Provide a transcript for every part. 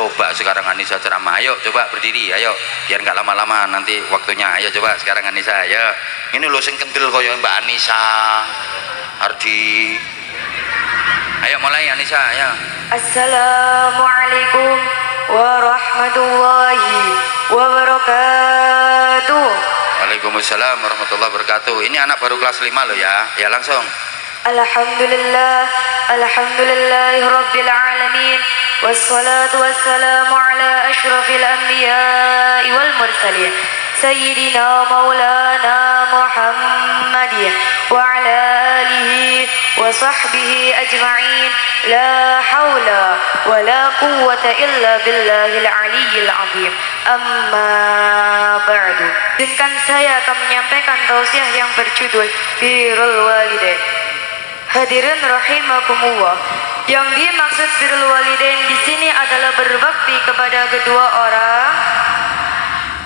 coba sekarang Anissa ceramah. Ayo coba berdiri, ayo biar nggak lama-lama nanti waktunya. Ayo coba sekarang Anissa, ayo. Ini lo sing kendel koyo Mbak Anissa, Ardi. Ayo mulai Anissa, ayo. Assalamualaikum warahmatullahi wabarakatuh. Waalaikumsalam warahmatullahi wabarakatuh. Ini anak baru kelas 5 loh ya. Ya langsung. Alhamdulillah, alhamdulillahi rabbil alamin. Wassalatu wassalamu ala ashrafil anbiya'i wal mursalin Sayyidina maulana Muhammadin wa ala alihi wa sahbihi ajma'in. La hawla wa la quwwata illa billahil aliyyil azim. Amma ba'du. Izinkan saya akan menyampaikan tausiah yang berjudul Birrul Walidain. Hadirin rahimakumullah. Yang dimaksud birrul walidain di sini adalah berbakti kepada kedua orang.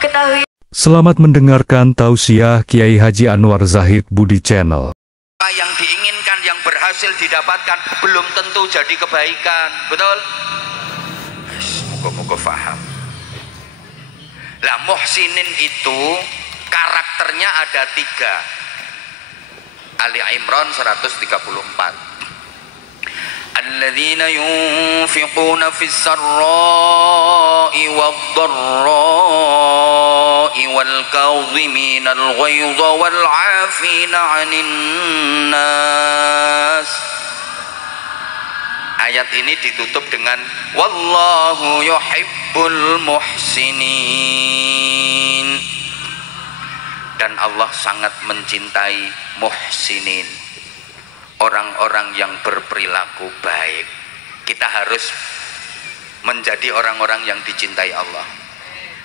Ketahui. Selamat mendengarkan tausiah Kiai Haji Anwar Zahid Budi Channel. Apa yang diinginkan, yang berhasil didapatkan belum tentu jadi kebaikan, betul? Moga-moga faham. Lah muhsinin itu karakternya ada 3. Ali Imran 134. Alladzina yunfiquna fis sarra'i wad-dharra'i wal kadhiminal ghaidha wal 'afina 'anil nas. Ayat ini ditutup dengan wallahu yuhibbul muhsinin. Dan Allah sangat mencintai muhsinin, orang-orang yang berperilaku baik. Kita harus menjadi orang-orang yang dicintai Allah.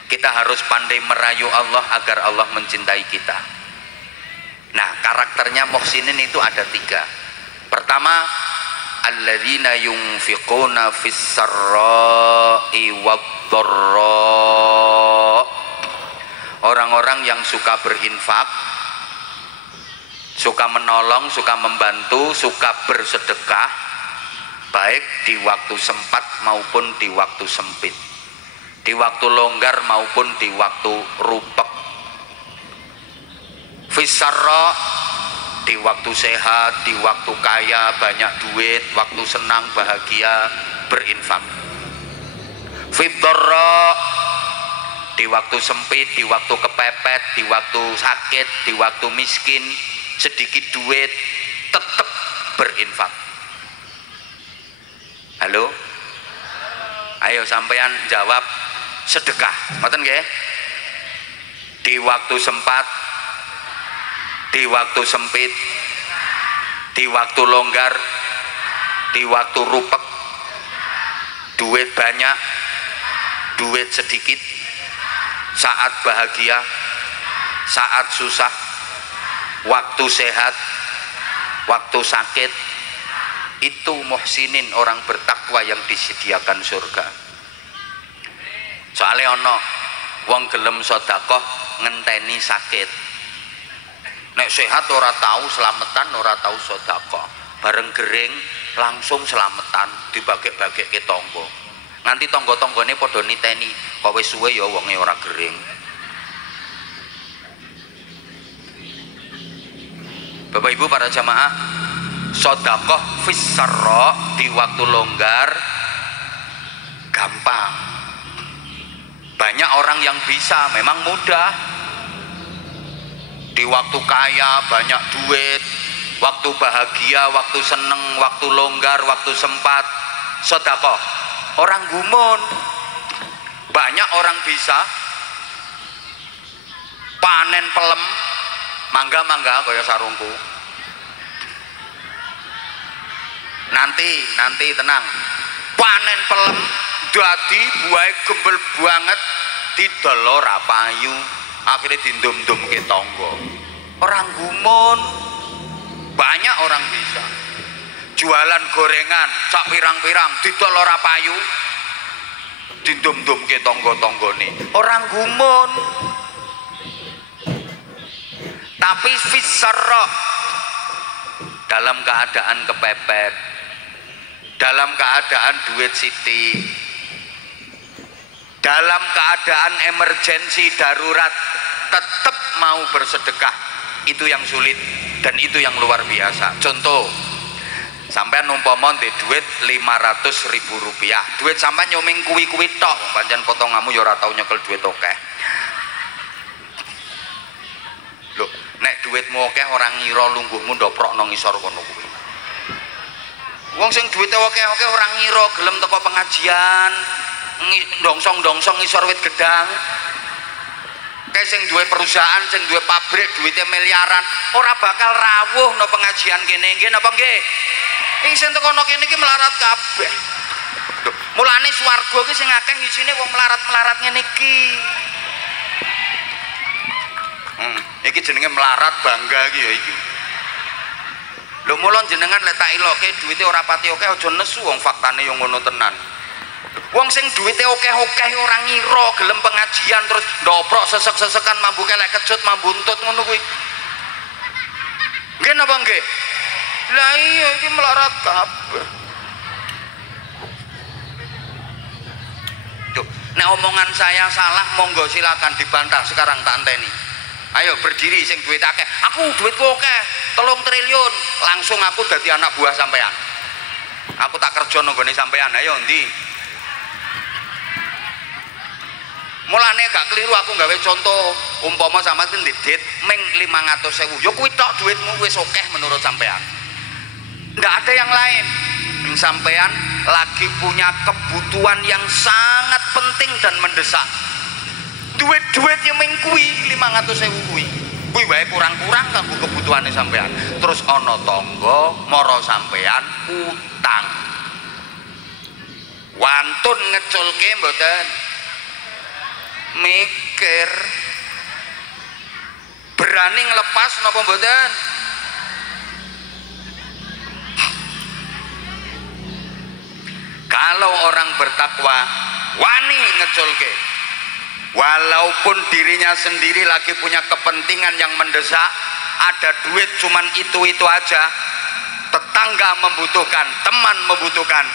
Kita harus pandai merayu Allah agar Allah mencintai kita. Nah, karakternya muhsinin itu ada 3. Pertama, alladzina yunfiquna fis sarra'i wad-dharra'. Orang-orang yang suka berinfak, suka menolong, suka membantu, suka bersedekah, baik di waktu sempat maupun di waktu sempit, di waktu longgar maupun di waktu rupek. Fisarra, di waktu sehat, di waktu kaya, banyak duit, waktu senang, bahagia, berinfak. Fiddarra, di waktu sempit, di waktu kepepet, di waktu sakit, di waktu miskin, sedikit duit, tetap berinfak. Halo? Ayo sampean jawab sedekah. Ngoten nggih? Di waktu sempat, di waktu sempit, di waktu longgar, di waktu rupek, duit banyak, duit sedikit, saat bahagia, saat susah, waktu sehat, waktu sakit. Itu muhsinin, orang bertakwa yang disediakan surga. Soalnya ono wong gelem sedekah ngenteni sakit. Nek sehat ora tahu selamatan, ora tahu sedekah. Bareng gering langsung selamatan, dibagi-bagike tangga. Nanti tangga-tanggane padha niteni, kok wis suwe ya wonge ora gering. Bapak Ibu para jamaah, sedekah fis sarra, di waktu longgar gampang. Banyak orang yang bisa, memang mudah. Di waktu kaya banyak duit, waktu bahagia, waktu seneng, waktu longgar, waktu sempat, sedekah. Orang gumun, banyak orang bisa panen pelem, mangga kaya sarungku. Nanti tenang, panen pelem dadi buahe gembel banget, didol ora payu, akhirnya dindum-dumke tangga. Orang gumun, banyak orang bisa. Jualan gorengan sak pirang-pirang didol ora payu, dindum-dumke tangga-tanggane. Orang gumun. Tapi fisarra, dalam keadaan kepepet, dalam keadaan duit sithik, dalam keadaan emergensi darurat tetap mau bersedekah, itu yang sulit dan itu yang luar biasa. Contoh, sampean umpama ndek duit 500.000 rupiah, duit sampean nyoming kuwi-kuwi tok, pancen potonganmu ya ora tau nyekel duit akeh. Lho, nek duitmu akeh orang ngira lungguhmu ndoprokno ngisor kono kuwi. Wong sing duwite akeh-akeh orang ngira gelem teko pengajian, ndongsong-ndongsong ngisor wit gedang. Kayak sing duwe perusahaan, sing duwe pabrik, duitnya miliaran, ora bakal rawuh no pengajian kene, nggih napa nggih? Sing tekono kene iki melarat kabeh. Mulane swarga ki sing akeh isine wong melarat-melarat ngene iki. Iki jenenge melarat bangga iki ya iki. Lho mula jenengan lek tak iloke duwite ora pati akeh aja nesu wong faktane yo ngono tenan. Wong sing duwite akeh-akeh ora ngira gelem pengajian terus ndoprok sesek-sesekan mambu kelek kecut mambu untut ngono kuwi. Nggih napa nggih? Lah iya iki melarat kabeh. Tuh, nek omongan saya salah monggo silakan dibantah sekarang tak anteni. Ayo berdiri sing duit akeh. Aku duitku akeh 3 triliun, langsung aku dadi anak buah sampean. Aku tak kerja nang gone sampean. Ayo endi? Mulane gak keliru aku gawe contoh, umpama sampean ndidit ming 500.000. Ya kuwi tok duitmu wis akeh menurut sampean. Nggak ada yang lain. Sampean lagi punya kebutuhan yang sangat penting dan mendesak. Duit-duit yang ming kuwi 500.000 kuwi. Kuwi wae kurang-kurang kanggo kebutuhane sampean. Terus ana tangga mara sampean utang. Wantun ngeculke mboten? Mikir. Berani ngelepas napa mboten? Kalau orang bertakwa wani ngeculke, walaupun dirinya sendiri lagi punya kepentingan yang mendesak, ada duit cuman itu aja, tetangga membutuhkan, teman membutuhkan,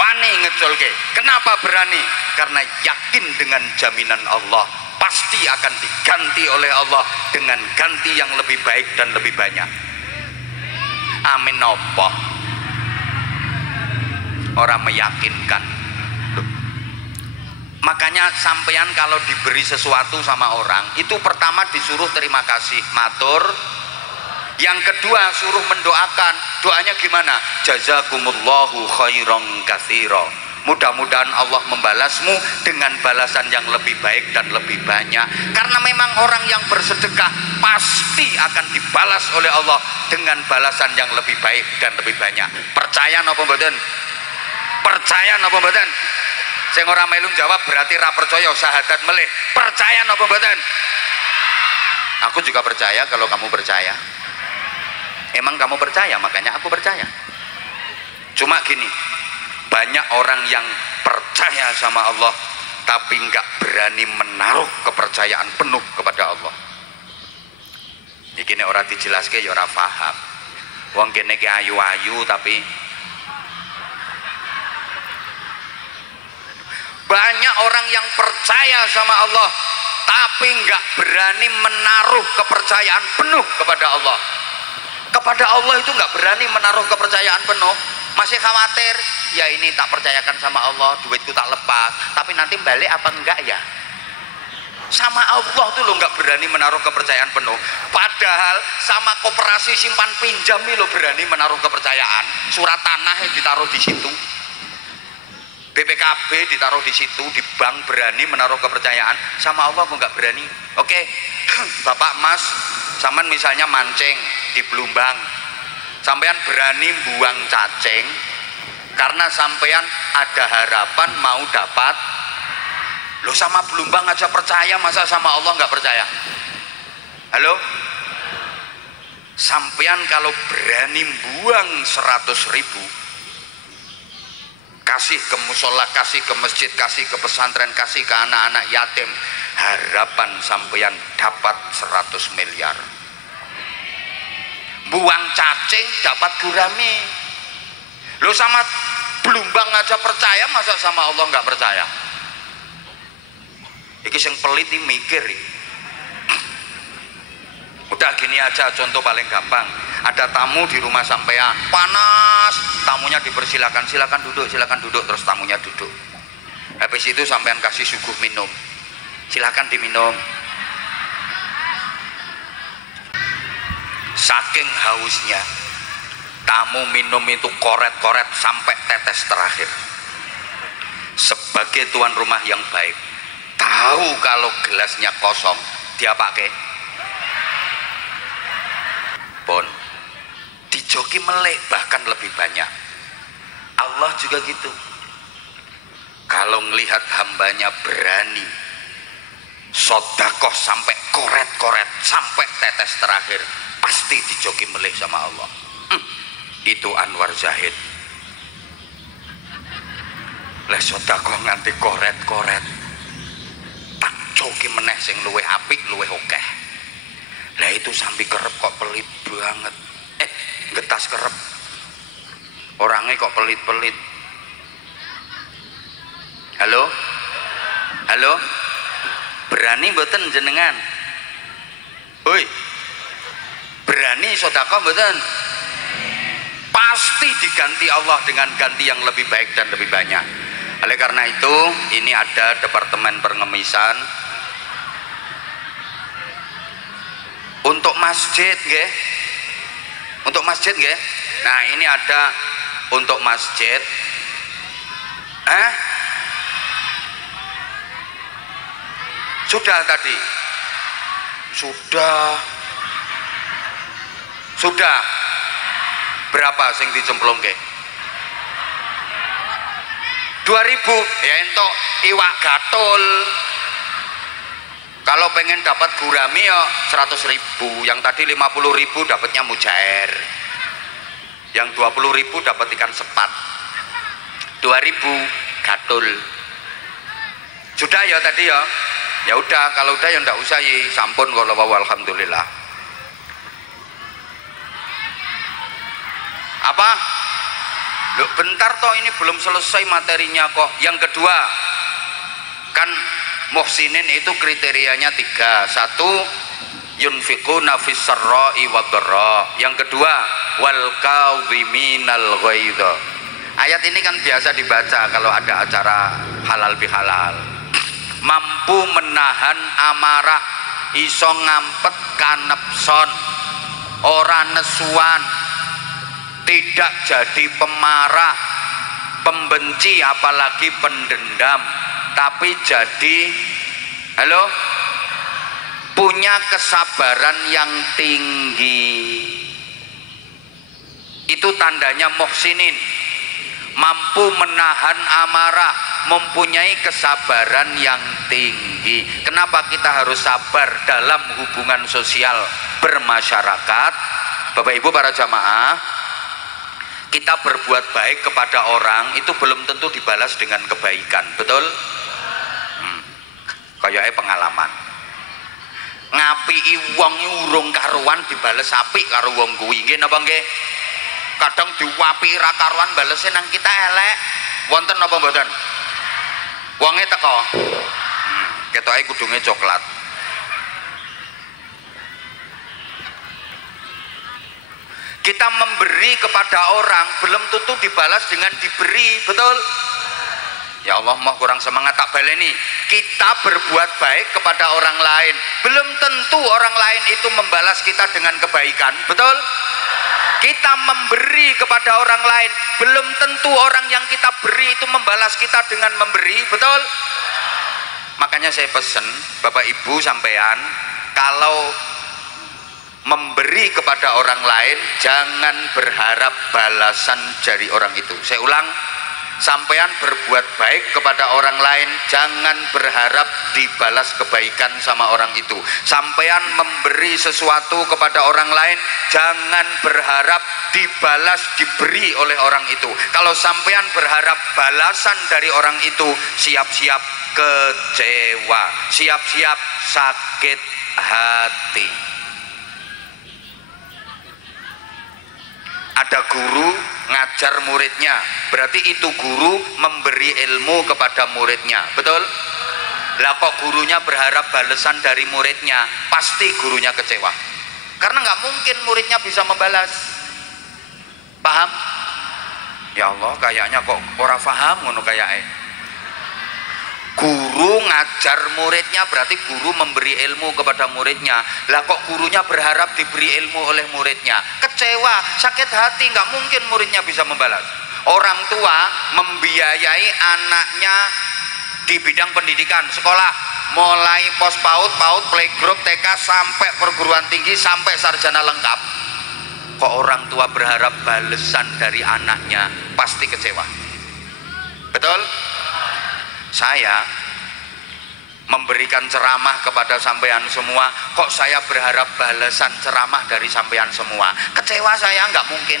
wani ngeculke. Kenapa berani? Karena yakin dengan jaminan Allah pasti akan diganti oleh Allah dengan ganti yang lebih baik dan lebih banyak. Amin. Apa? Orang meyakinkan. Makanya sampean kalau diberi sesuatu sama orang itu pertama disuruh terima kasih, matur. Yang kedua suruh mendoakan. Doanya gimana? Jazakumullahu khairan katsira. Mudah-mudahan Allah membalasmu dengan balasan yang lebih baik dan lebih banyak. Karena memang orang yang bersedekah pasti akan dibalas oleh Allah dengan balasan yang lebih baik dan lebih banyak. Percaya napa mboten? Percaya napa mboten? Sing ora melu jawab berarti ra percaya, syahadat melih. Percaya napa mboten? Aku juga percaya kalau kamu percaya. Emang kamu percaya, makanya aku percaya. Cuma gini, banyak orang yang percaya sama Allah tapi nggak berani menaruh kepercayaan penuh kepada Allah. Iki nek ora dijelaske ya ora paham. Wong kene ki ayu-ayu tapi banyak orang yang percaya sama Allah tapi nggak berani menaruh kepercayaan penuh kepada Allah. Kepada Allah itu nggak berani menaruh kepercayaan penuh. Masih khawatir, ya ini tak percayakan sama Allah, duitku tak lepas, tapi nanti balik apa enggak ya? Sama Allah tuh lo nggak berani menaruh kepercayaan penuh. Padahal sama koperasi simpan pinjam lo berani menaruh kepercayaan. Surat tanah yang ditaruh di situ, BPKB ditaruh di situ, di bank berani menaruh kepercayaan. Sama Allah kok nggak berani? Oke, Bapak Mas, sampean misalnya mancing di Belumbang, sampean berani buang cacing karena sampean ada harapan mau dapat. Lo sama Belumbang aja percaya, masa sama Allah nggak percaya? Halo? Sampean kalau berani buang 100.000, kasih ke musola, kasih ke masjid, kasih ke pesantren, kasih ke anak-anak yatim, harapan sampean dapat 100 miliar. Buang cacing dapat gurame. Lo sama Belumbang aja percaya, masa sama Allah nggak percaya? Iki sing pelit iki mikir iki. Udah gini aja, contoh paling gampang. Ada tamu di rumah sampean, panas, tamunya dipersilakan, silakan duduk, terus tamunya duduk. Habis itu sampean kasih suguh minum, silakan diminum. Saking hausnya, tamu minum itu koret-koret sampai tetes terakhir. Sebagai tuan rumah yang baik, tahu kalau gelasnya kosong, dia pakai pun dijoki melek, bahkan lebih banyak. Allah juga gitu. Kalau ngelihat hambanya berani sodakoh sampai koret-koret sampai tetes terakhir, pasti dijoki melek sama Allah. Itu Anwar Zahid. Lah sodakoh nganti koret-koret, tak joki meneh sing luwih apik, luwih akeh. Lah itu sampai kerep kok pelit banget. Getas kerep. Orangnya kok pelit-pelit. Halo? Halo? Berani mboten jenengan? Hoi. Berani sedekah mboten? Pasti diganti Allah dengan ganti yang lebih baik dan lebih banyak. Oleh karena itu, ini ada Departemen Pengemisan untuk masjid nggih. Untuk masjid nggih. Nah, ini ada untuk masjid. Sudah tadi. Sudah. Berapa sing dicemplungke? 2.000 ya entuk iwak gatul. Kalau pengen dapat gurami ya 100.000, yang tadi 50.000 dapatnya mujair, yang 20.000 dapat ikan sepat, 2.000 gatul. Sudah ya tadi ya. Ya udah, kalau udah ya ndak usah ya, sampun kalau alhamdulillah. Apa? Loh, bentar toh, ini belum selesai materinya kok. Yang kedua, kan muhsinin itu kriterianya 3. 1, yunfiquna fis sarra'i wadh-dharra. Yang kedua, wal kadhiminal ghaidha. Ayat ini kan biasa dibaca kalau ada acara halal bihalal. Mampu menahan amarah, iso ngampet kanepson, ora nesuan, tidak jadi pemarah, pembenci apalagi pendendam, tapi jadi punya kesabaran yang tinggi. Itu tandanya muhsinin. Mampu menahan amarah, mempunyai kesabaran yang tinggi. Kenapa kita harus sabar dalam hubungan sosial bermasyarakat? Bapak Ibu para jamaah, kita berbuat baik kepada orang itu belum tentu dibalas dengan kebaikan, betul? Kayaknya pengalaman ngapiki wong urung karuan dibales apik karo wong kuwi, nggih napa nggih? Kadang diwapi ra karuan balese nang kita elek. Wonten napa mboten? Wonge teko. Ketoke kudunge coklat. Kita memberi kepada orang belum tentu dibalas dengan diberi, betul? Ya Allah, mau kurang semangat tak baleni. Kita berbuat baik kepada orang lain, belum tentu orang lain itu membalas kita dengan kebaikan, betul? Kita memberi kepada orang lain, belum tentu orang yang kita beri itu membalas kita dengan memberi, betul? Makanya saya pesen Bapak Ibu sampean, kalau memberi kepada orang lain jangan berharap balasan dari orang itu. Saya ulang, sampean berbuat baik kepada orang lain jangan berharap dibalas kebaikan sama orang itu. Sampean memberi sesuatu kepada orang lain jangan berharap dibalas diberi oleh orang itu. Kalau sampean berharap balasan dari orang itu, siap-siap kecewa, siap-siap sakit hati. Ada guru ngajar muridnya, berarti itu guru memberi ilmu kepada muridnya, betul? Lah kok gurunya berharap balasan dari muridnya, pasti gurunya kecewa. Karena nggak mungkin muridnya bisa membalas. Paham? Ya Allah, kayaknya kok ora paham ngono kayake. Guru ngajar muridnya berarti guru memberi ilmu kepada muridnya. Lah kok gurunya berharap diberi ilmu oleh muridnya? Kecewa, sakit hati, nggak mungkin muridnya bisa membalas. Orang tua membiayai anaknya di bidang pendidikan, sekolah, mulai pos PAUD, PAUD, playgroup, TK sampai perguruan tinggi sampai sarjana lengkap. Kok orang tua berharap balasan dari anaknya, pasti kecewa. Betul? Saya memberikan ceramah kepada sampean semua, kok saya berharap balasan ceramah dari sampean semua? Kecewa saya, nggak mungkin.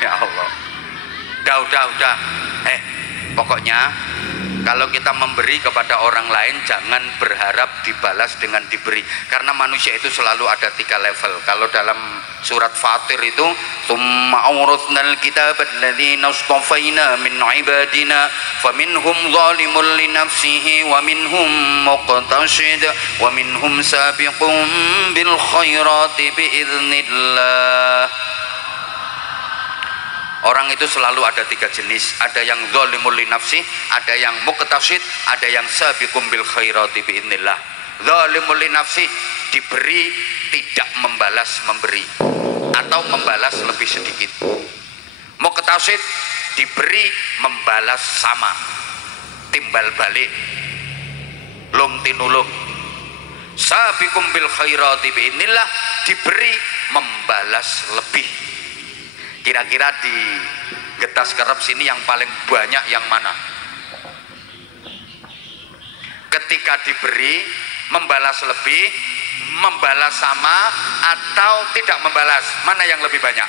Ya Allah, udah. Pokoknya kalau kita memberi kepada orang lain jangan berharap dibalas dengan diberi, karena manusia itu selalu ada 3 level. Kalau dalam surat Fatir itu tsumma awrathnal kitaba alladziina istafaina min ibadina faminhum zalimun li nafsihi wa minhum muqtasid wa minhum sabiqun bil khairati biiznillah. Orang itu selalu ada 3 jenis, ada yang zalimul li nafsi, ada yang muqtasid, ada yang sabiqum bil khairati biiznillah. Zalimul li nafsi, diberi tidak membalas memberi atau membalas lebih sedikit. Muqtasid, diberi membalas sama, timbal balik, lum tinulung. Sabiqum bil khairati biiznillah, diberi membalas lebih. Kira-kira di Getas Kerep sini yang paling banyak yang mana? Ketika diberi membalas lebih, membalas sama, atau tidak membalas, mana yang lebih banyak?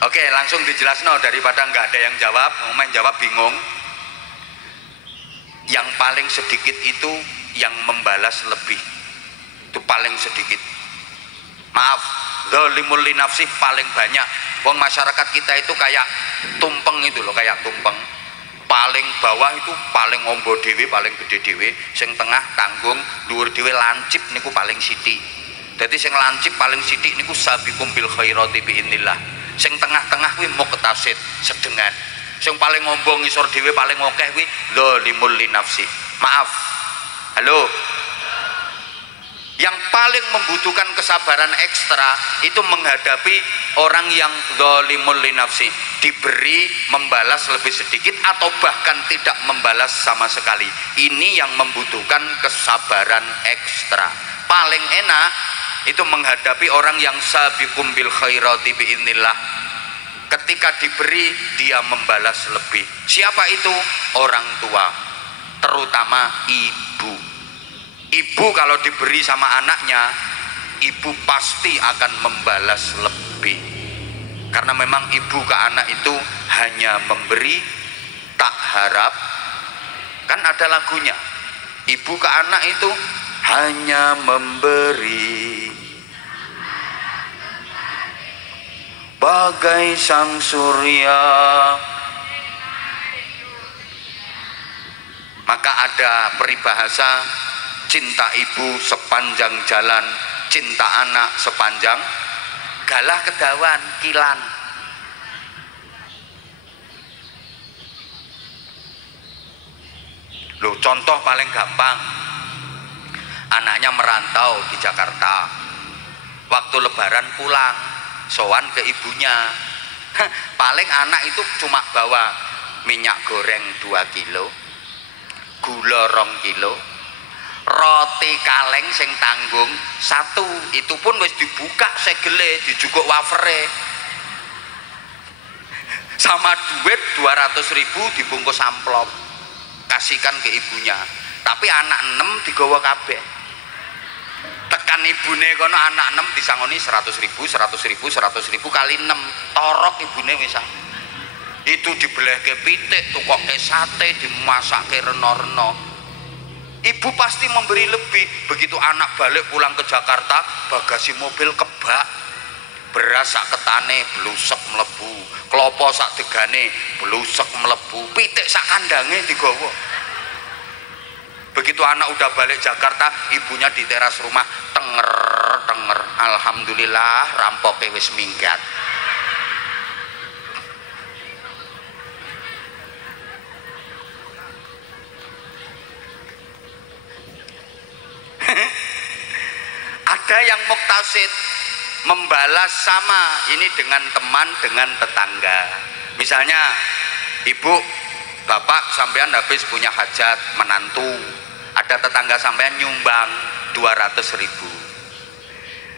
Oke, langsung dijelaskan daripada nggak ada yang jawab, main jawab bingung. Yang paling sedikit itu yang membalas lebih, itu paling sedikit. Maaf, zalimul li nafsih paling banyak. Wong masyarakat kita itu kayak tumpeng itu loh, kayak tumpeng. Paling bawah itu paling ombo dewe, paling gede dewe, sing tengah tanggung, dhuwur dewe lancip niku paling sithik. Dadi sing lancip paling sithik niku sabiqum bil khairati biiznillah. Sing tengah-tengah kuwi muqtasid, sedengan. Sing paling ombo ngisor dewe paling akeh kuwi zalimul li nafsih. Maaf. Halo, yang paling membutuhkan kesabaran ekstra itu menghadapi orang yang zalimul li nafsi, diberi membalas lebih sedikit atau bahkan tidak membalas sama sekali. Ini yang membutuhkan kesabaran ekstra. Paling enak itu menghadapi orang yang sabiqum bil khairati biiznillah. Ketika diberi dia membalas lebih. Siapa itu? Orang tua, terutama ibu. Ibu kalau diberi sama anaknya, ibu pasti akan membalas lebih. Karena memang ibu ke anak itu hanya memberi, tak harap. Kan ada lagunya, ibu ke anak itu hanya memberi, bagai sang surya. Maka ada peribahasa, cinta ibu sepanjang jalan, cinta anak sepanjang galah kedawan kilan. Loh, contoh paling gampang, anaknya merantau di Jakarta, waktu lebaran pulang sowan ke ibunya. Paling anak itu cuma bawa minyak goreng 2 kilo, gula 2 kilo, roti kaleng sing tanggung 1, itu pun wis dibuka segele, dijukuk wafere, sama duit 200.000 dibungkus amplop, kasihkan ke ibunya. Tapi anak 6 digawa kabeh. Tekan ibune kono anak 6 disangoni 100.000 kali 6, torok ibune wis. Itu dibelehke pitik, tukokke sate, dimasake reno-reno. Ibu pasti memberi lebih. Begitu anak balik pulang ke Jakarta, bagasi mobil kebak, beras sak ketane blusek mlebu, klopo sak degane blusek mlebu, pitik sak kandange digawa. Begitu anak udah balik Jakarta, ibunya di teras rumah tenger, alhamdulillah rampoke wis minggat. Ada yang muktasid, membalas sama ini dengan teman, dengan tetangga. Misalnya ibu bapak sampean habis punya hajat menantu, ada tetangga sampean nyumbang 200.000.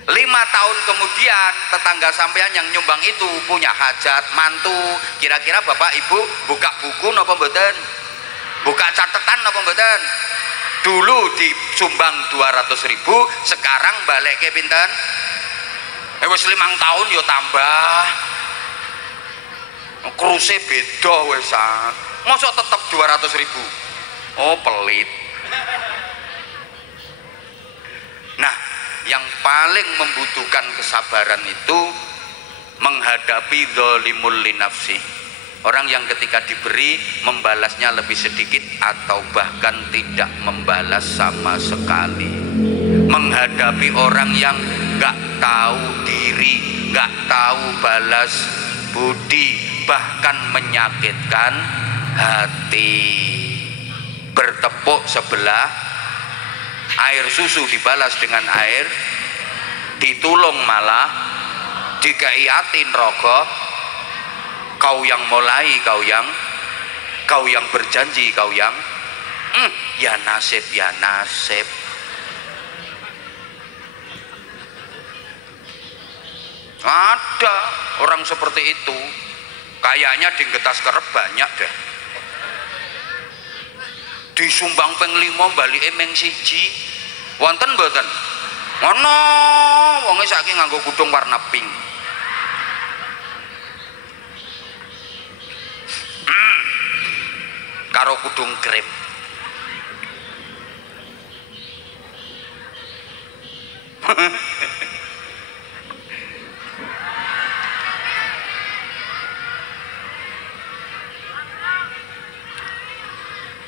5 tahun kemudian tetangga sampean yang nyumbang itu punya hajat mantu, kira-kira bapak ibu buka buku napa mboten? Buka catatan napa mboten? Dulu disumbang 200.000, sekarang balik ke pinten? Wis 5 tahun yo tambah. Kruse beda wisan. Mosok tetep 200.000. Oh, pelit. Nah, yang paling membutuhkan kesabaran itu menghadapi zalimul linafsi. Orang yang ketika diberi membalasnya lebih sedikit atau bahkan tidak membalas sama sekali. Menghadapi orang yang gak tahu diri, gak tahu balas budi, bahkan menyakitkan hati. Bertepuk sebelah, air susu dibalas dengan air, ditulung malah dikaiatin rokok. Kau yang mulai, kau yang berjanji, kau yang ya nasib, ya nasib. Ada orang seperti itu, kayaknya di Getas Kerep banyak deh. Disumbang ping 5 balike ming 1. Wonten mboten? Ngono, wonge saiki nganggo kudung warna pink. Karo kudung krep.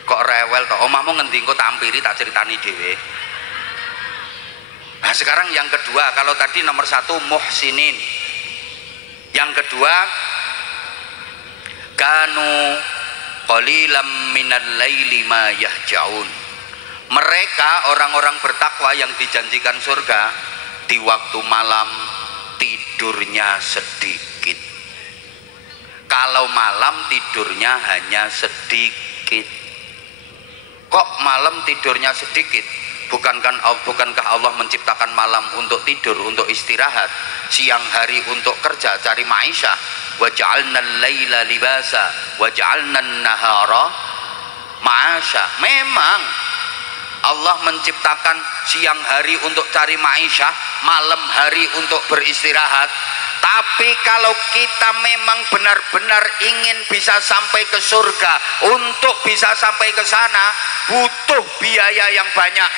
Kok rewel toh? Omahmu ngendi engko tampiri tak ceritani dhewe. Nah, sekarang yang kedua, kalau tadi nomor 1 muhsinin. Yang kedua, kanu qalilam minal laili ma yahjaun. Mereka orang-orang bertakwa yang dijanjikan surga di waktu malam tidurnya sedikit. Kalau malam tidurnya hanya sedikit. Kok malam tidurnya sedikit? Bukankah Allah menciptakan malam untuk tidur, untuk istirahat, siang hari untuk kerja, cari maisha? Wa ja'alna al-laila libasa wa ja'alna an-nahara ma'asha. Memang Allah menciptakan siang hari untuk cari maisha, malam hari untuk beristirahat. Tapi kalau kita memang benar-benar ingin bisa sampai ke surga, untuk bisa sampai ke sana butuh biaya yang banyak,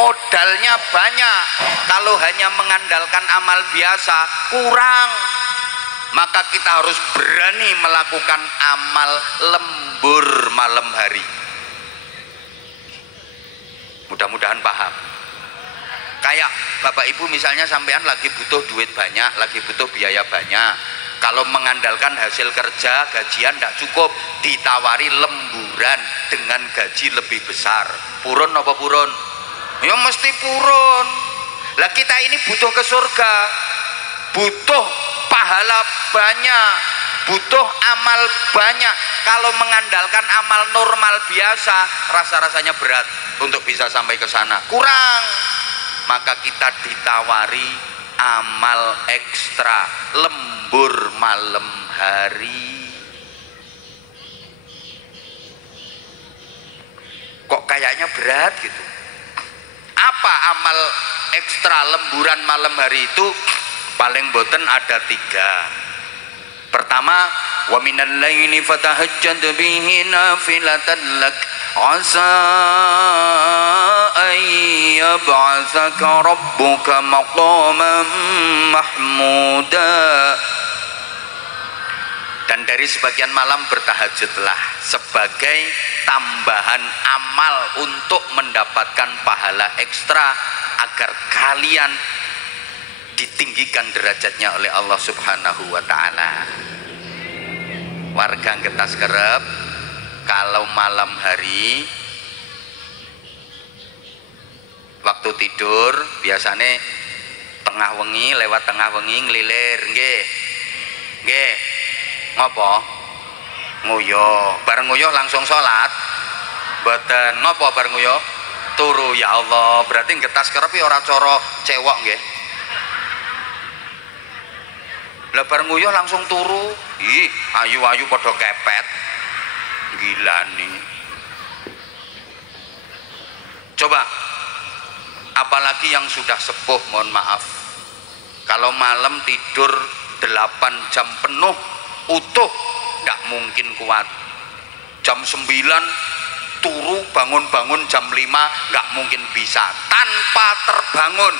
modalnya banyak. Kalau hanya mengandalkan amal biasa kurang. Maka kita harus berani melakukan amal lembur malam hari. Mudah-mudahan paham. Kayak bapak ibu misalnya sampean lagi butuh duit banyak, lagi butuh biaya banyak. Kalau mengandalkan hasil kerja, gajian tidak cukup, ditawari lemburan dengan gaji lebih besar. Purun apa purun? Ya mesti purun. Lah kita ini butuh ke surga, butuh pahala banyak, butuh amal banyak. Kalau mengandalkan amal normal biasa, rasa-rasanya berat untuk bisa sampai ke sana, kurang. Maka kita ditawari amal ekstra, lembur malam hari. Kok kayaknya berat gitu? Apa amal ekstra lemburan malam hari itu? Paling boten ada 3. Pertama, wa minal laili fatahajjad bihi nafilatan lak asa an yab'atsaka rabbuka maqaman mahmuda. Dan dari sebagian malam bertahajudlah sebagai tambahan amal untuk mendapatkan pahala ekstra agar kalian ditinggikan derajatnya oleh Allah Subhanahu wa taala. Warga Getas Kerep kalau malam hari waktu tidur biasanya tengah wengi, lewat tengah wengi ngelilir nggih. Nggih. Ngopo? Nguyuh. Bareng nguyuh langsung sholat. Mboten. Ngopo bareng nguyuh? Turu. Ya Allah, berarti Getas Kerep ora cara cewek nggih. Lah bareng nguyuh langsung turu. Ih, ayu-ayu padha kepet. Gila nih. Coba apalagi yang sudah sepuh, mohon maaf. Kalau malam tidur 8 jam penuh utuh tidak mungkin kuat. Jam 9 turu bangun-bangun jam 5 nggak mungkin bisa tanpa terbangun.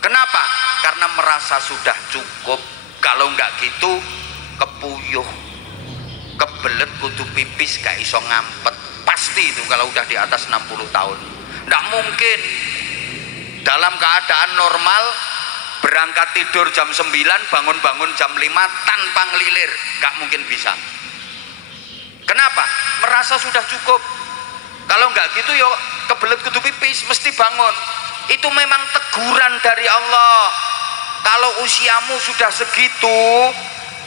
Kenapa? Karena merasa sudah cukup. Kalau nggak gitu kepuyuh, kebelet kudu pipis gak iso ngampet. Pasti itu kalau udah di atas 60 tahun nggak mungkin. Dalam keadaan normal berangkat tidur jam 9 bangun-bangun jam 5 tanpa ngelilir gak mungkin bisa. Kenapa? Merasa sudah cukup. Kalau nggak gitu yo kebelet kudu pipis mesti bangun. Itu memang teguran dari Allah. Kalau usiamu sudah segitu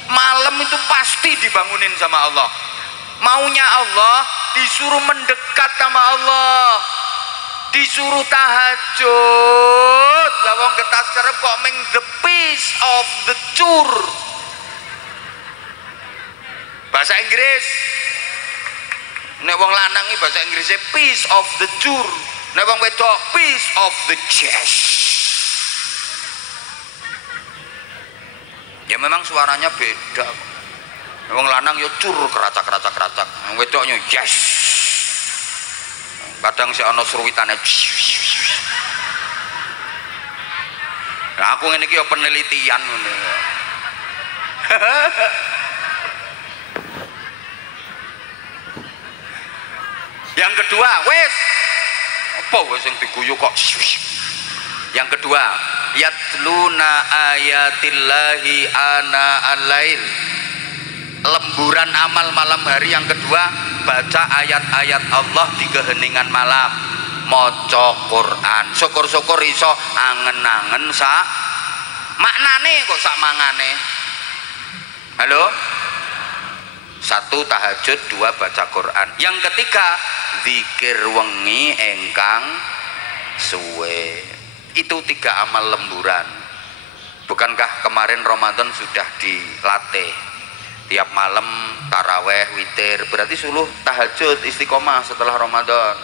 malam itu pasti dibangunin sama Allah. Maunya Allah disuruh mendekat sama Allah, disuruh tahajud. Lah wong Getas Kerep kok ming the piece of the cur. Bahasa Inggris. Nek wong lanang iki bahasa Inggrisnya piece of the cur. Nek wong wedok piece of the chest. Ya memang suaranya beda. Wong lanang yo cur keracak-keracak-keracak. Wong wedoknya yes. Kadang si ana seruitane. Nah, aku ngene iki yo penelitian ngono. Yang kedua, wes apa wes yang diguyu kok. Yang kedua, yatluna ayatillahi ana al-lail. Lemburan amal malam hari yang kedua, baca ayat-ayat Allah di keheningan malam, maca Quran. Syukur-syukur iso angen-angen sak maknane kok sak mangane. Halo? 1 tahajud, 2 baca Quran. Yang ketiga, zikir wengi engkang suwe. Itu 3 amal lemburan. Bukankah kemarin Ramadan sudah dilatih? Tiap malam taraweh, witir, berarti suluh tahajud istiqomah setelah Ramadan.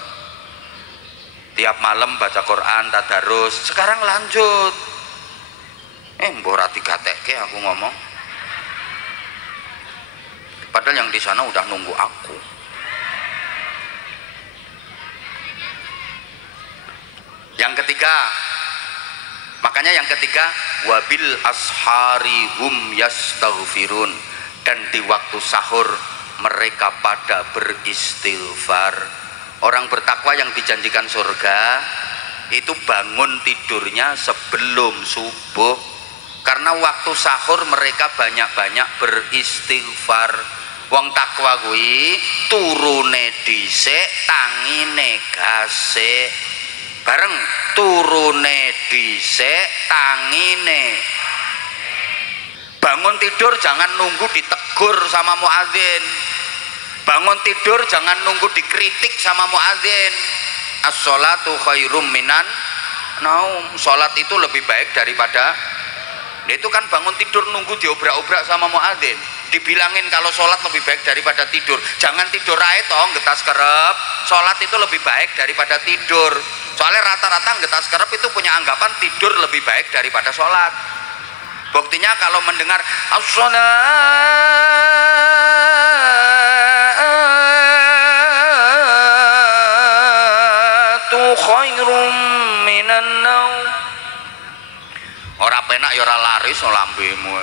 Tiap malam baca Quran, tadarus. Sekarang lanjut. Mbok ora digatekke aku ngomong. Padahal yang di sana udah nunggu aku. Yang ketiga, makanya yang ketiga, wabil ashari hum yastaghfirun. Dan di waktu sahur mereka pada beristighfar. Orang bertakwa yang dijanjikan surga itu bangun tidurnya sebelum subuh, karena waktu sahur mereka banyak-banyak beristighfar. Wong takwa kuwi turune dhisik tangine gasik. Bareng turune dhisik tangine. Bangun tidur jangan nunggu ditegur sama muadzin. Bangun tidur jangan nunggu dikritik sama muadzin. As-sholatu khairum minan naum. Sholat itu lebih baik daripada. Nah, itu kan bangun tidur nunggu diobrak-obrak sama muadzin. Dibilangin kalau sholat lebih baik daripada tidur. Jangan tidur ae toh Getas Kerep. Sholat itu lebih baik daripada tidur. Soalnya rata-rata Getas Kerep itu punya anggapan tidur lebih baik daripada sholat. Buktinya kalau mendengar as-sholatu iso lambemu.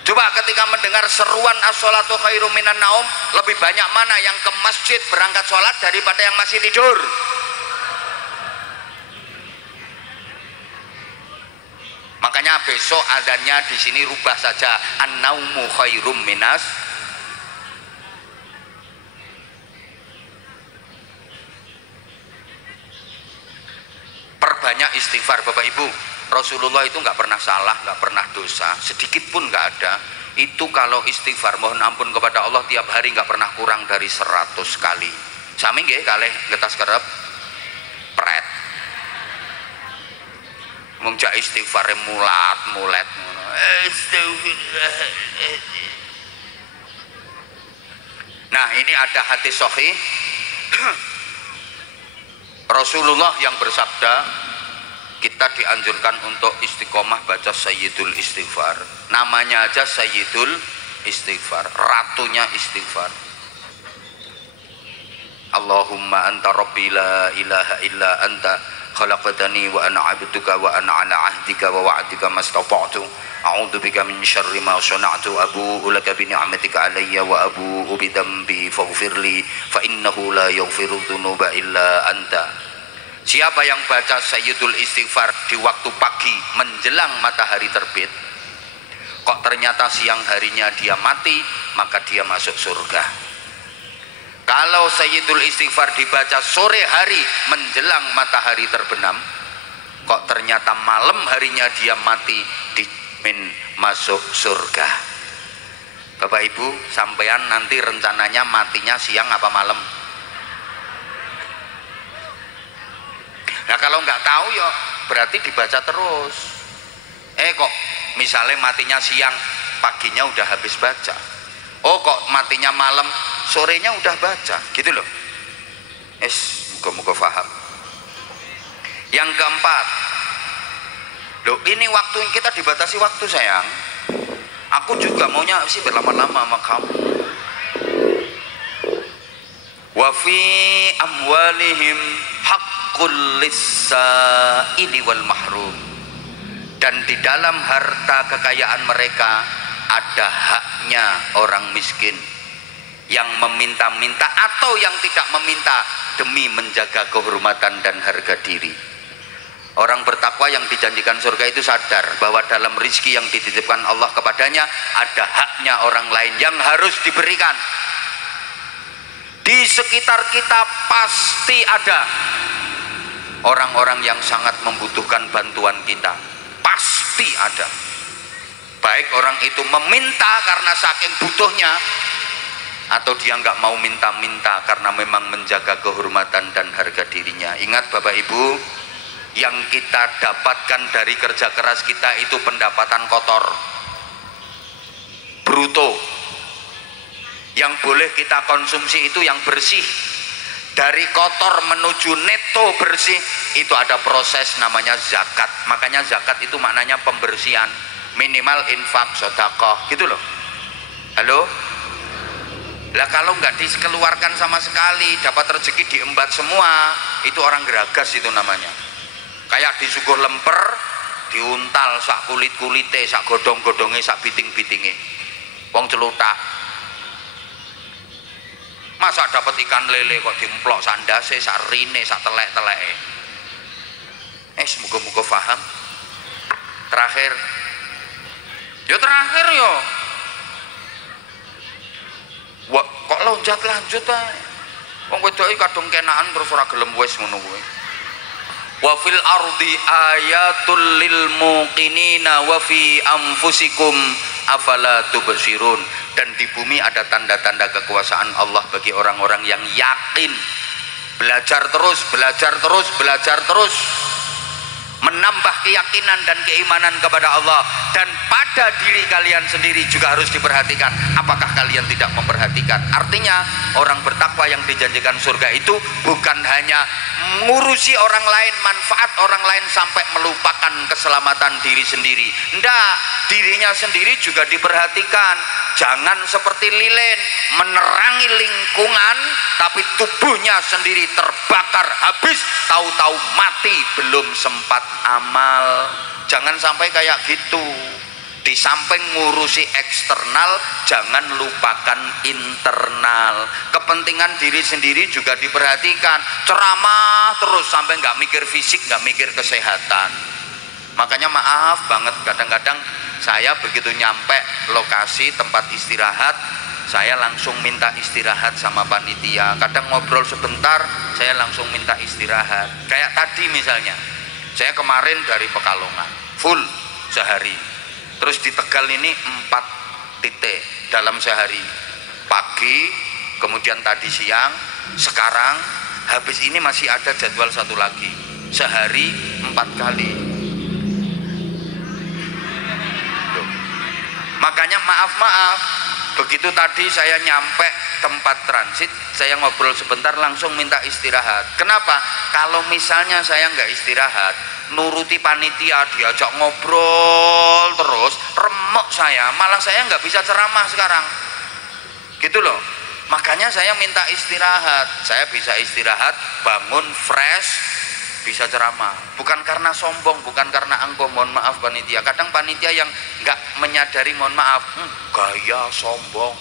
Coba ketika mendengar seruan as-sholatu khairum minan naum, lebih banyak mana yang ke masjid berangkat sholat daripada yang masih tidur? Makanya besok adanya di sini rubah saja, an-naumu khairum minas. Perbanyak istighfar Bapak Ibu. Rasulullah itu nggak pernah salah, nggak pernah dosa, sedikit pun nggak ada. Itu kalau istighfar mohon ampun kepada Allah tiap hari nggak pernah kurang dari 100 kali. Sami nggih kalih ngetas kerep pret. Mung jak istighfare mulet. Nah, ini ada hadis sahih Rasulullah yang bersabda, kita dianjurkan untuk istiqomah baca Sayyidul Istighfar. Namanya aja Sayyidul Istighfar, ratunya istighfar. Allahumma anta rabbi la ilaha illa anta khalaqtani wa ana 'abduka wa ana 'ala 'ahdika wa wa'dika mastata'tu a'udzu bika min syarri ma sana'tu abu'u laka bi ni'matika 'alayya wa abu'u bi dhanbi faghfirli fa innahu la yaghfiru dzunuba illa anta. Siapa yang baca Sayyidul Istighfar di waktu pagi menjelang matahari terbit, kok ternyata siang harinya dia mati, maka dia masuk surga. Kalau Sayyidul Istighfar dibaca sore hari menjelang matahari terbenam, kok ternyata malam harinya dia mati, dijamin masuk surga. Bapak Ibu, sampean nanti rencananya matinya siang apa malam? Nah kalau nggak tahu ya berarti dibaca terus. Kok misalnya matinya siang, paginya udah habis baca. Oh kok matinya malam, sorenya udah baca, gitu loh. Muka-muka paham. Yang keempat, loh ini waktu kita dibatasi waktu sayang. Aku juga maunya sih berlama-lama sama kamu. Wa fi amwalihim haqqul lis-sa'ili wal mahrum. Dan di dalam harta kekayaan mereka ada haknya orang miskin yang meminta-minta atau yang tidak meminta demi menjaga kehormatan dan harga diri. Orang bertakwa yang dijanjikan surga itu sadar bahwa dalam rizki yang dititipkan Allah kepadanya ada haknya orang lain yang harus diberikan. Di sekitar kita pasti ada orang-orang yang sangat membutuhkan bantuan kita, pasti ada. Baik orang itu meminta karena saking butuhnya, atau dia nggak mau minta-minta karena memang menjaga kehormatan dan harga dirinya. Ingat Bapak Ibu, yang kita dapatkan dari kerja keras kita itu pendapatan kotor, bruto. Yang boleh kita konsumsi itu yang bersih. Dari kotor menuju neto bersih itu ada proses namanya zakat. Makanya zakat itu maknanya pembersihan, minimal infak, sedekah, gitu loh. Halo? Lah kalau nggak dikeluarkan sama sekali, dapat rezeki diembat semua, itu orang geragas itu namanya. Kayak disuguh lemper, diuntal sak kulit-kulite, sak godong-godonge, sak biting-bitinge. Wong celutak. Masa dapat ikan lele kok dimplok sandase, sak rine, sak telek-teleke. Semoga-moga paham. Terakhir. Yo terakhir yo. Wah, kok lonjat lanjut ae. Wong wedoke kadung kenaan terus ora gelem wis ngono kuwi. Wa fil ardi ayatul lil muqinina wa fi anfusikum afala tubsirun. Dan di bumi ada tanda-tanda kekuasaan Allah bagi orang-orang yang yakin. Belajar terus, belajar terus, belajar terus, menambah keyakinan dan keimanan kepada Allah. Dan pada diri kalian sendiri juga harus diperhatikan. Apakah kalian tidak memperhatikan? Artinya orang bertakwa yang dijanjikan surga itu bukan hanya ngurusi orang lain, manfaat orang lain sampai melupakan keselamatan diri sendiri. Enggak, dirinya sendiri juga diperhatikan. Jangan seperti lilin menerangi lingkungan tapi tubuhnya sendiri terbakar habis, tahu-tahu mati belum sempat amal. jangan sampai kayak gitu. Di samping ngurusi eksternal, jangan lupakan internal. Kepentingan diri sendiri juga diperhatikan. Ceramah terus sampai nggak mikir fisik, nggak mikir kesehatan. Makanya maaf banget, kadang-kadang saya begitu nyampe lokasi tempat istirahat, saya langsung minta istirahat sama panitia. Kadang ngobrol sebentar, saya langsung minta istirahat. Kayak tadi misalnya, saya kemarin dari Pekalongan full sehari. Terus di Tegal ini 4 titik dalam sehari. Pagi, kemudian tadi siang, sekarang habis ini masih ada jadwal satu lagi. Sehari 4 kali. Tuh. Makanya maaf, begitu tadi saya nyampe tempat transit, saya ngobrol sebentar langsung minta istirahat. Kenapa? Kalau misalnya saya nggak istirahat, nuruti panitia diajak ngobrol terus, remuk saya, malah saya nggak bisa ceramah sekarang gitu loh. Makanya saya minta istirahat, saya bisa istirahat, bangun fresh, bisa ceramah. Bukan karena sombong, bukan karena angkuh, mohon maaf panitia. Kadang panitia yang nggak menyadari, mohon maaf, gaya sombong,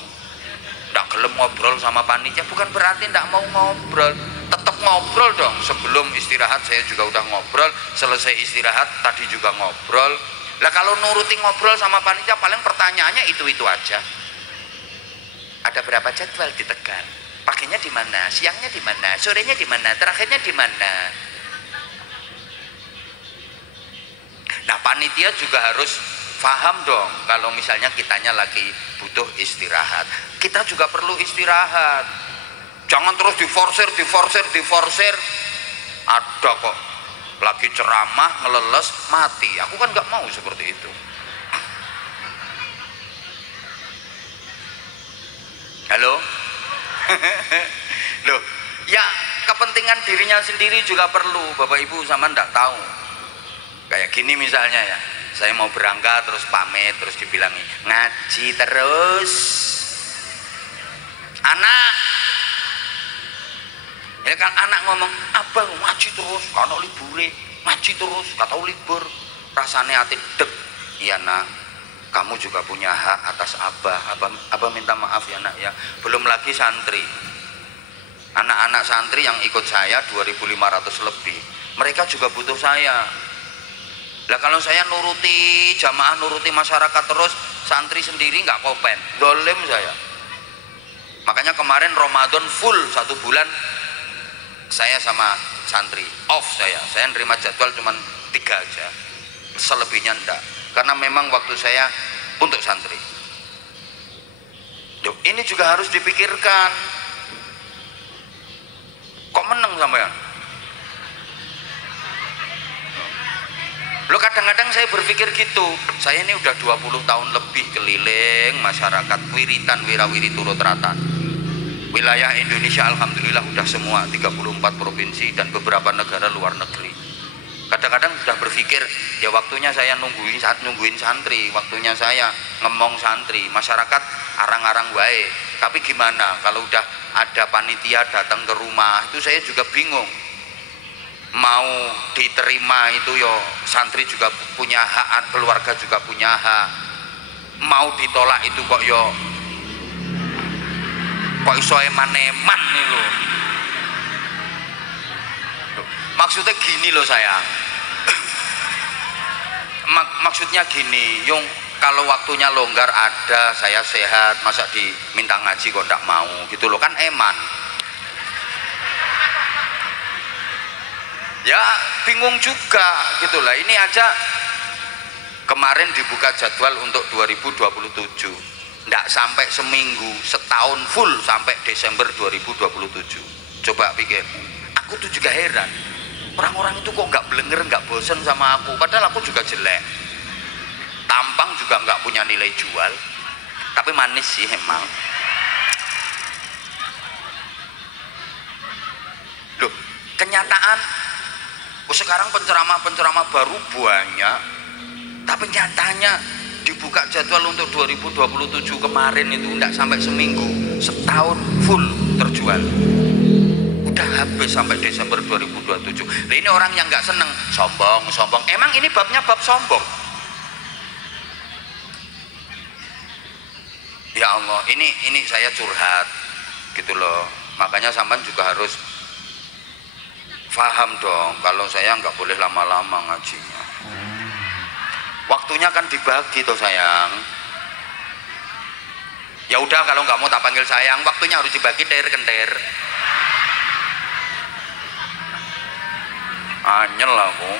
nggak gelem ngobrol sama panitia, bukan berarti nggak mau ngobrol. Tetap ngobrol dong. Sebelum istirahat saya juga udah ngobrol, selesai istirahat tadi juga ngobrol. Lah kalau nuruti ngobrol sama panitia, paling pertanyaannya itu aja. Ada berapa jadwal di Tegal? Paginya di mana? Siangnya di mana? Sorenya di mana? Terakhirnya di mana? Nah, panitia juga harus paham dong kalau misalnya kitanya lagi butuh istirahat. Kita juga perlu istirahat. Jangan terus diforsir. Ada kok lagi ceramah ngeleles mati. Aku kan nggak mau seperti itu. Halo. Loh, ya kepentingan dirinya sendiri juga perlu. Bapak Ibu sama ndak tahu. Kayak gini misalnya ya, saya mau berangkat terus pamit, terus dibilangi ngaji terus. Anak, ya kan anak ngomong, abang ngaji terus, kalau libure ngaji terus, gak tahu libur, rasanya hati deg. Iya nak, kamu juga punya hak atas abah minta maaf ya nak ya. Belum lagi santri, anak-anak santri yang ikut saya 2.500 lebih, mereka juga butuh saya. Lah kalau saya nuruti jamaah, nuruti masyarakat terus, santri sendiri nggak kopen, dolim saya. Makanya kemarin Ramadan full 1 bulan saya sama santri off, saya nerima jadwal cuma 3 aja, selebihnya enggak, karena memang waktu saya untuk santri. Duh, ini juga harus dipikirkan. Kok meneng sampean? Lo kadang-kadang saya berpikir gitu, saya ini udah 20 tahun lebih keliling masyarakat, wiritan wirawiri turut ratan. Wilayah Indonesia alhamdulillah udah semua, 34 provinsi dan beberapa negara luar negeri. Kadang-kadang sudah berpikir, ya waktunya saya nungguin santri, waktunya saya ngemong santri, masyarakat arang-arang wae. Tapi gimana kalau udah ada panitia datang ke rumah, itu saya juga bingung. Mau diterima itu yo santri juga punya hak, keluarga juga punya hak. Mau ditolak itu kok iso eman-eman nih lo. Maksudnya gini loh sayang. Maksudnya gini, yung kalau waktunya longgar ada, saya sehat, masa diminta ngaji kok ndak mau gitu loh, kan eman. Ya bingung juga gitulah. Ini aja kemarin dibuka jadwal untuk 2027, ndak sampai seminggu, setahun full sampai Desember 2027. Coba pikir, aku tuh juga heran, orang-orang itu kok nggak blenger, nggak bosen sama aku, padahal aku juga jelek, tampang juga nggak punya nilai jual, tapi manis sih emang. Loh, kenyataan sekarang penceramah baru banyak, tapi nyatanya dibuka jadwal untuk 2027 kemarin itu enggak sampai seminggu, setahun full terjual. udah habis sampai Desember 2027. Nah, ini orang yang nggak seneng sombong. Emang ini babnya bab sombong? Ya Allah, ini saya curhat gitu loh. Makanya sampean juga harus paham dong, kalau saya nggak boleh lama-lama ngajinya. Waktunya kan dibagi toh sayang. Ya udah, kalau nggak mau tak panggil sayang, waktunya harus dibagi kenter. Anyel aku.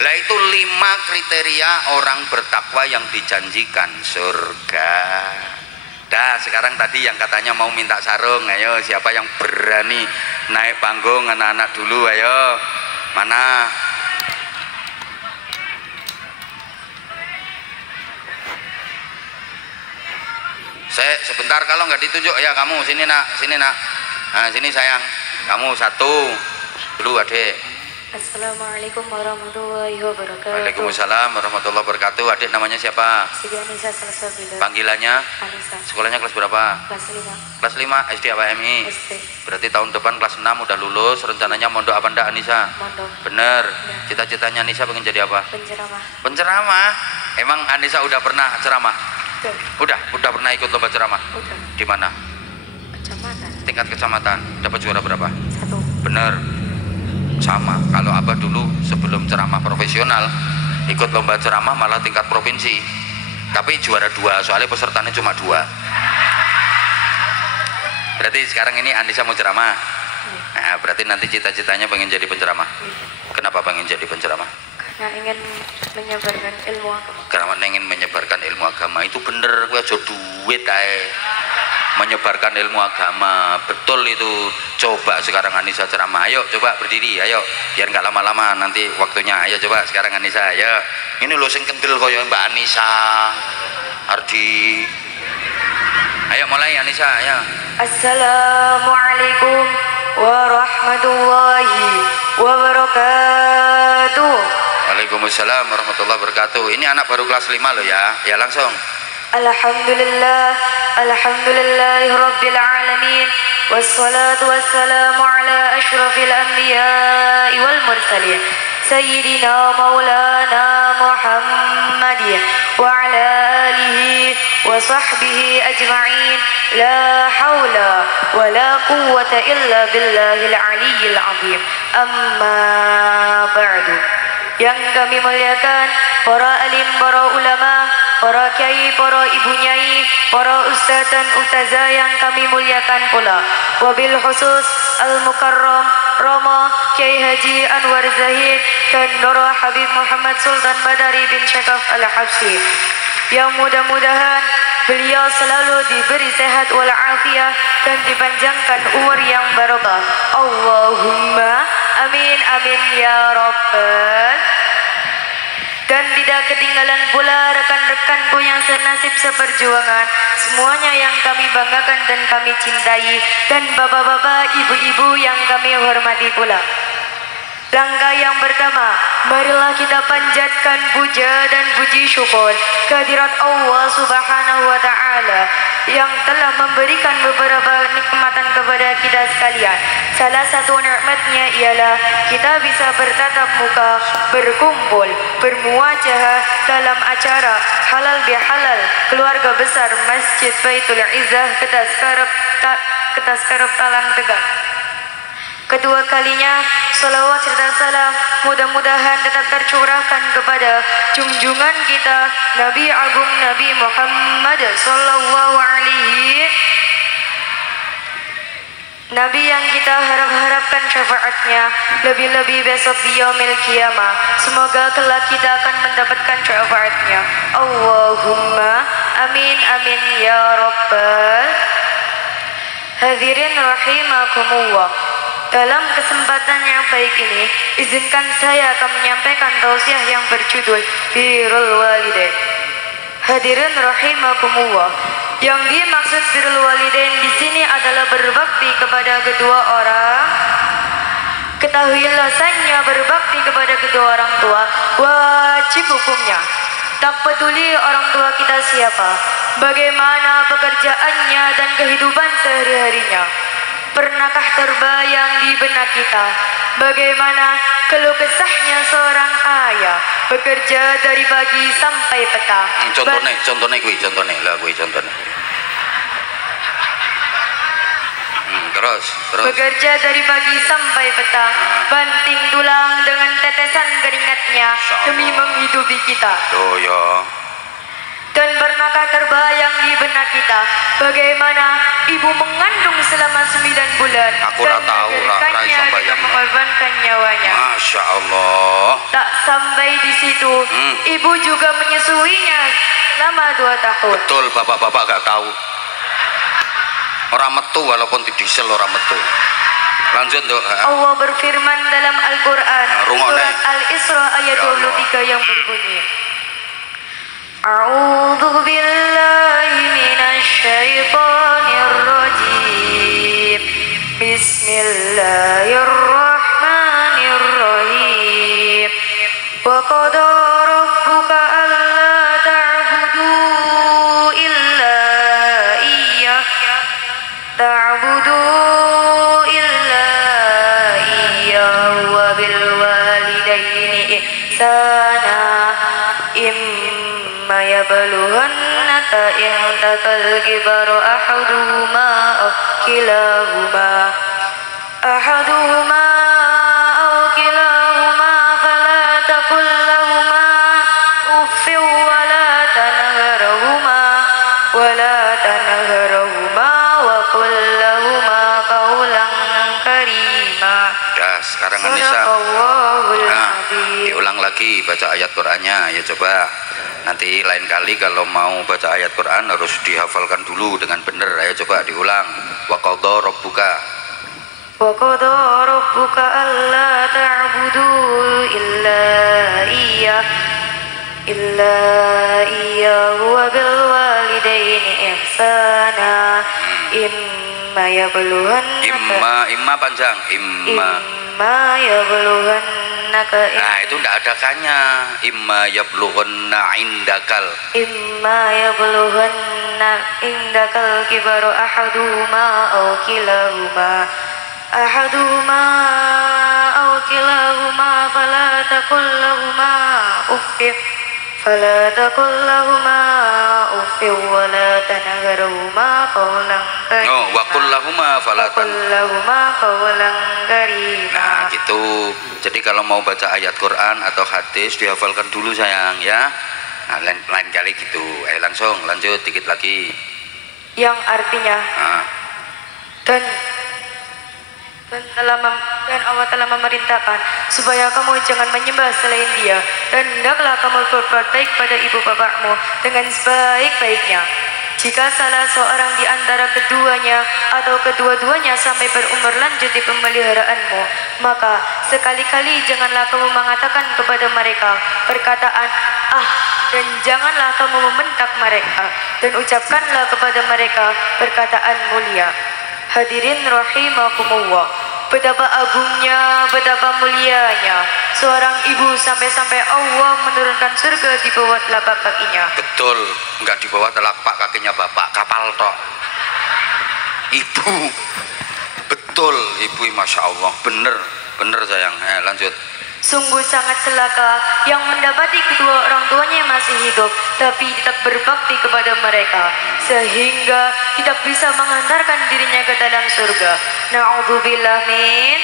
Lah itu 5 kriteria orang bertakwa yang dijanjikan surga. Dah, sekarang tadi yang katanya mau minta sarung, ayo siapa yang berani naik panggung, anak-anak dulu, ayo. Mana? Sebentar, kalau nggak ditunjuk ya kamu sini nak. Nah, sini sayang, kamu satu dulu adik. Assalamualaikum warahmatullahi wabarakatuh. Waalaikumsalam warahmatullahi wabarakatuh. Adik namanya siapa? Siti Anissa Salsabila. Panggilannya? Anissa. Sekolahnya kelas berapa? Kelas 5. Kelas 5 SD apa MI? SD. Berarti tahun depan kelas 6 udah lulus. Rencananya mondok apa ndak Anissa? Mondok. Bener. Ya. Cita-citanya Anissa pengen jadi apa? Penceramah. Penceramah. Emang Anissa udah pernah ceramah? Udah. Udah pernah ikut lomba ceramah? Udah. Di mana? Kecamatan. Tingkat kecamatan. Dapat juara berapa? 1. Bener. Sama, kalau Abah dulu sebelum ceramah profesional ikut lomba ceramah malah tingkat provinsi, tapi juara 2, soalnya pesertanya cuma 2. Berarti sekarang ini Anissa mau ceramah. Nah, berarti nanti cita-citanya pengen jadi penceramah. Kenapa pengen jadi penceramah? Karena ingin menyebarkan ilmu agama. Karena ingin menyebarkan ilmu agama. Itu bener, gue aja duit aja menyebarkan ilmu agama, betul itu. Coba sekarang Anissa ceramah, ayo coba berdiri, ayo, biar nggak lama-lama nanti waktunya. Ayo coba sekarang Anissa, ayo. Ini lo sing kendel koyo Mbak Anissa Ardi. Ayo mulai Anissa, ayo. Assalamualaikum warahmatullahi wabarakatuh. Waalaikumsalam warahmatullahi wabarakatuh. Ini anak baru kelas 5 loh ya. Ya langsung. Alhamdulillah, alhamdulillahi rabbil alamin, wassalatu wassalamu ala ashrafil anbiya'i wal mursalin, sayyidina maulana Muhammadin wa ala alihi wa sahbihi ajma'in, la hawla wa la quwwata illa billahil aliyyil azim. Amma ba'du. Yang kami muliakan para alim, para ulama, para kiai, para ibu nyai, para ustaz dan ustazah yang kami muliakan pula. Wabil khusus Al-Mukarram Rama Kiai Haji Anwar Zahid dan Nora Habib Muhammad Sultan Badari bin Syakaf Al-Habsyi, yang mudah-mudahan beliau selalu diberi sehat walafiat dan dipanjangkan umur yang barokah. Allahumma amin amin ya rabbal. Dan tidak ketinggalan pula rekan-rekanku yang senasib seperjuangan, semuanya yang kami banggakan dan kami cintai, dan bapak-bapak, ibu-ibu yang kami hormati pula. Langkah yang pertama, marilah kita panjatkan puja dan puji syukur kehadirat Allah Subhanahu wa Ta'ala yang telah memberikan beberapa nikmatan kepada kita sekalian. Salah satu nikmatnya ialah kita bisa bertatap muka, berkumpul, bermuajah dalam acara halal bihalal keluarga besar Masjid Baitul Izzah Ketaskarep Talang Tegak. Kedua kalinya, salawat serta salam mudah-mudahan tetap tercurahkan kepada junjungan kita Nabi Agung Nabi Muhammad sallallahu alaihi, Nabi yang kita harapkan syafaatnya lebih-lebih besok di yaumil qiyamah. Semoga kelak kita akan mendapatkan syafaatnya. Allahumma amin amin ya rabbal. Hadirin rahimakumullah. Dalam kesempatan yang baik ini, izinkan saya akan menyampaikan tausiah yang berjudul Birrul Walidain. Hadirin rahimakumullah, yang dimaksud birrul walidain di sini adalah berbakti kepada kedua orang. Ketahuilah sanya berbakti kepada kedua orang tua wajib hukumnya. Tak peduli orang tua kita siapa, bagaimana pekerjaannya dan kehidupan sehari-harinya. Pernahkah terbayang di benak kita bagaimana keluh kesahnya seorang ayah bekerja dari pagi sampai petang? Contohnya kuwi. Terus. Bekerja dari pagi sampai petang, banting tulang dengan tetesan keringatnya demi menghidupi kita. Oh ya. Dan pernahkah terbayang di benak kita bagaimana ibu mengandung selama 9 bulan Aku dan tahu, melahirkannya dengan mengorbankan nyawanya. Masya Allah. Tak sampai di situ, ibu juga menyusuinya selama 2 tahun. Betul, bapak-bapak gak tahu. Orang metu walaupun di diesel orang metu. Lanjut tuh. Allah berfirman dalam Al-Quran surat Al-Isra ayat 23 yang berbunyi, A'udzu billahi minasy syaithanir rajim. Bismillahirrahmanirrahim. Wa qada rabbuka alla ta'budu illa iyyah wa bil walidaini ihsana imma yablughanna indakal kibaru ahaduhuma aw kilahuma fala taqul lahuma uffin wa la tanharhuma wa qul lahuma qawlan karima. Sekarang Anissa. Diulang lagi baca ayat Qur'annya ya, coba. Nanti lain kali kalau mau baca ayat Quran harus dihafalkan dulu dengan benar. Ayo coba diulang. Wa qadha rabbuka alla ta'budu illa iyyahu wa bil walidaini ihsana imma panjang nah itu enggak ada kannya. Imma yablughanna indakal kibaru ahaduhuma aw kilahuma fala taqul lahuma uffin wa la tanharhuma qawlan karima. Wa qul lahuma qawlan karima. Nah gitu. Jadi kalau mau baca ayat Quran atau hadis dihafalkan dulu sayang ya. Nah, lain kali gitu. Langsung lanjut dikit lagi. Yang artinya dan Allah telah memerintahkan supaya kamu jangan menyembah selain Dia, dan hendaklah kamu berbuat baik pada ibu bapakmu dengan sebaik-baiknya. Jika salah seorang di antara keduanya atau kedua-duanya sampai berumur lanjut di pemeliharaanmu, maka sekali-kali janganlah kamu mengatakan kepada mereka perkataan dan janganlah kamu membentak mereka, dan ucapkanlah kepada mereka perkataan mulia. Hadirin rahimakumullah, betapa agungnya, betapa mulianya seorang ibu sampai-sampai Allah menurunkan surga di bawah telapak kakinya. Betul, enggak di bawah telapak kakinya bapak, kapal tok. Ibu, betul ibu, masya Allah, bener sayang. Lanjut. Sungguh sangat celaka yang mendapati kedua orang tuanya yang masih hidup tapi tidak berbakti kepada mereka sehingga tidak bisa mengantarkan dirinya ke dalam surga. Na'udzubillah min.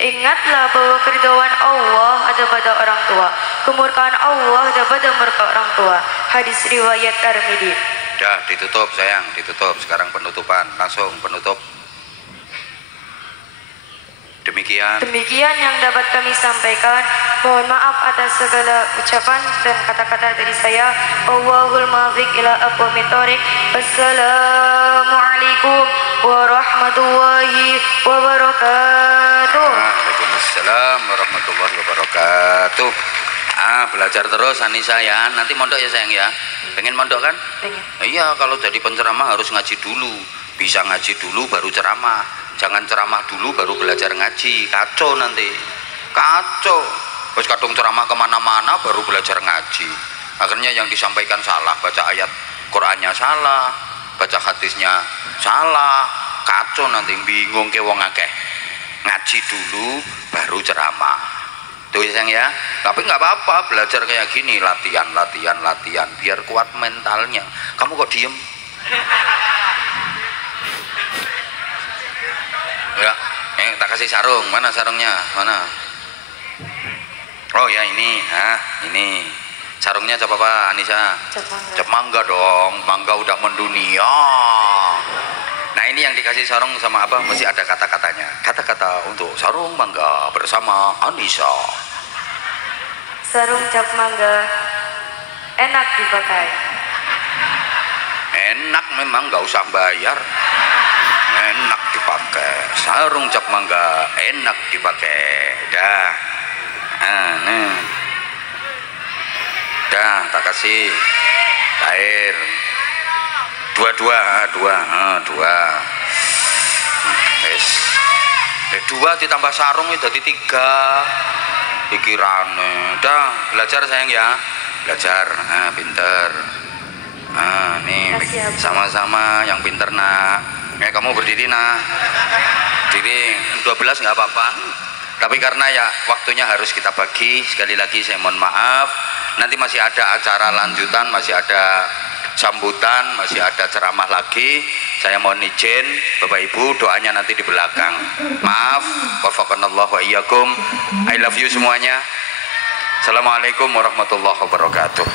Ingatlah bahwa keridhaan Allah ada pada orang tua, kemurkaan Allah ada pada murka orang tua. Hadis riwayat Tirmidzi. Dah ditutup sayang, ditutup. Sekarang penutupan, langsung penutup. Demikian yang dapat kami sampaikan. Mohon maaf atas segala ucapan dan kata-kata dari saya. Allahul muwaffiq ila aqwamit thoriq. Wassalamualaikum warahmatullahi wabarakatuh. Waalaikumsalam warahmatullahi wabarakatuh. Belajar terus Anissa ya. Nanti mondok ya sayang ya. Pengen mondok kan? Pengen. Iya, kalau jadi penceramah harus ngaji dulu. Bisa ngaji dulu baru ceramah. Jangan ceramah dulu baru belajar ngaji, kacau nanti, kacau. Terus kadung ceramah kemana-mana baru belajar ngaji, akhirnya yang disampaikan salah, baca ayat Qurannya salah, baca hadisnya salah, kacau nanti bingung ke wong akeh. Ngaji dulu baru ceramah. Tuh sayang ya. Tapi nggak apa-apa, belajar kayak gini, latihan biar kuat mentalnya. Kamu kok diem? Ya, tak kasih sarung. Mana sarungnya? Mana? Oh ya ini, ini sarungnya coba Pak Anissa. Cap mangga dong, mangga udah mendunia. Nah ini yang dikasih sarung sama Abah masih ada kata-katanya. Kata-kata untuk sarung mangga bersama Anissa. Sarung cap mangga enak dipakai. Enak memang, nggak usah bayar. Enak dipakai. Sarung cap mangga enak dipakai. Dah. Nih. Dah, tak kasih air. Dua. Wes. Dua ditambah sarung itu jadi 3. Pikirane. Dah, belajar sayang ya. Belajar. Pinter. Nih sama-sama yang pinter nak. Kamu berdiri nak. Diri 12 nggak apa-apa. Tapi karena ya waktunya harus kita bagi, sekali lagi saya mohon maaf. Nanti masih ada acara lanjutan, masih ada sambutan, masih ada ceramah lagi. Saya mohon izin Bapak Ibu, doanya nanti di belakang. Maaf, wafaqanallah wa iyyakum. I love you semuanya. Assalamualaikum warahmatullahi wabarakatuh.